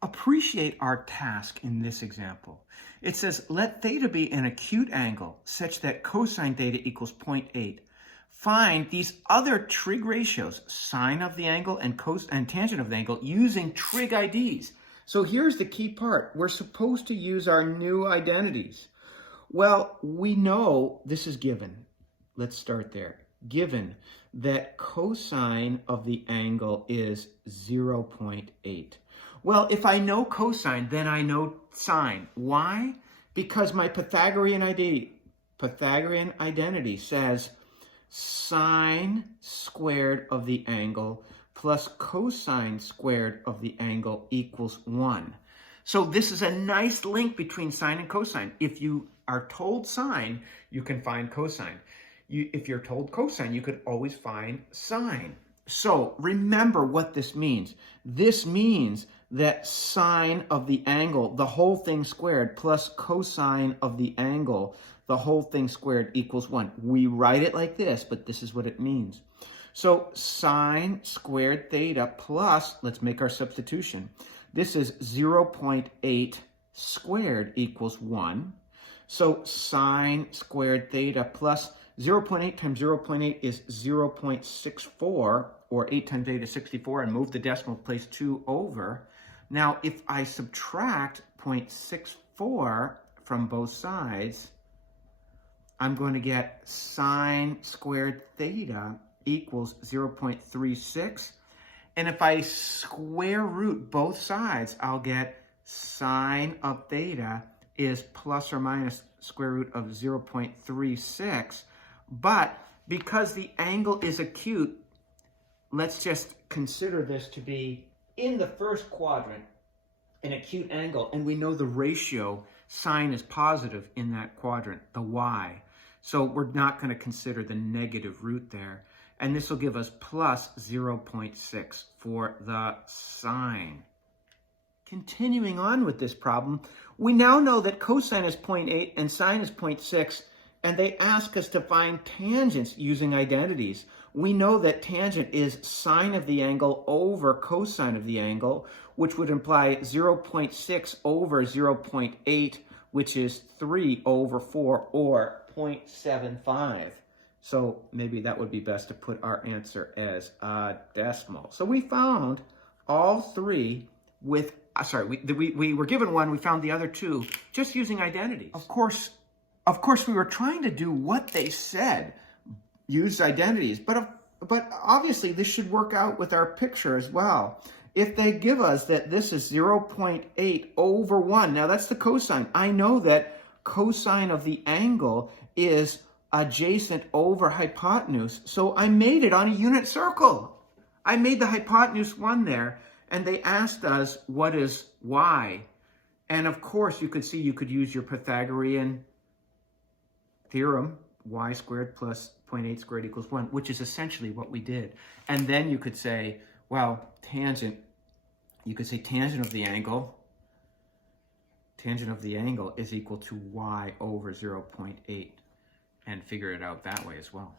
Appreciate our task in this example. It says, let theta be an acute angle such that cosine theta equals 0.8. Find these other trig ratios, sine of the angle and tangent of the angle, using trig IDs. So here's the key part. We're supposed to use our new identities. Well, we know this is given. Let's start there. Given that cosine of the angle is 0.8. Well, if I know cosine, then I know sine. Why? Because my Pythagorean identity says sine squared of the angle plus cosine squared of the angle equals 1. So this is a nice link between sine and cosine. If you are told sine, you can find cosine. If you're told cosine, you could always find sine. So remember what this means. This means that sine of the angle, the whole thing squared, plus cosine of the angle, the whole thing squared equals 1. We write it like this, but this is what it means. So sine squared theta plus, let's make our substitution. This is 0.8 squared equals 1. So sine squared theta plus 0.8 times 0.8 is 0.64, or 8 times 8 is 64, and move the decimal place 2 over. Now, if I subtract 0.64 from both sides, I'm going to get sine squared theta equals 0.36. And if I square root both sides, I'll get sine of theta is plus or minus square root of 0.36. But because the angle is acute, let's just consider this to be in the first quadrant, an acute angle, and we know the ratio sine is positive in that quadrant, the y. So we're not going to consider the negative root there. And this will give us plus 0.6 for the sine. Continuing on with this problem, we now know that cosine is 0.8 and sine is 0.6, and they ask us to find tangents using identities. We know that tangent is sine of the angle over cosine of the angle, which would imply 0.6 over 0.8, which is 3 over 4, or 0.75. So maybe that would be best to put our answer as a decimal. So we found all three with, we were given one, we found the other two just using identities. Of course, we were trying to do what they said, use identities, but obviously this should work out with our picture as well. If they give us that this is 0.8 over 1, now that's the cosine. I know that cosine of the angle is adjacent over hypotenuse, so I made it on a unit circle. I made the hypotenuse 1 there, and they asked us what is y. And of course, you could see you could use your Pythagorean theorem, y squared plus 0.8 squared equals 1, which is essentially what we did. And then you could say, well, tangent of the angle is equal to y over 0.8, and figure it out that way as well.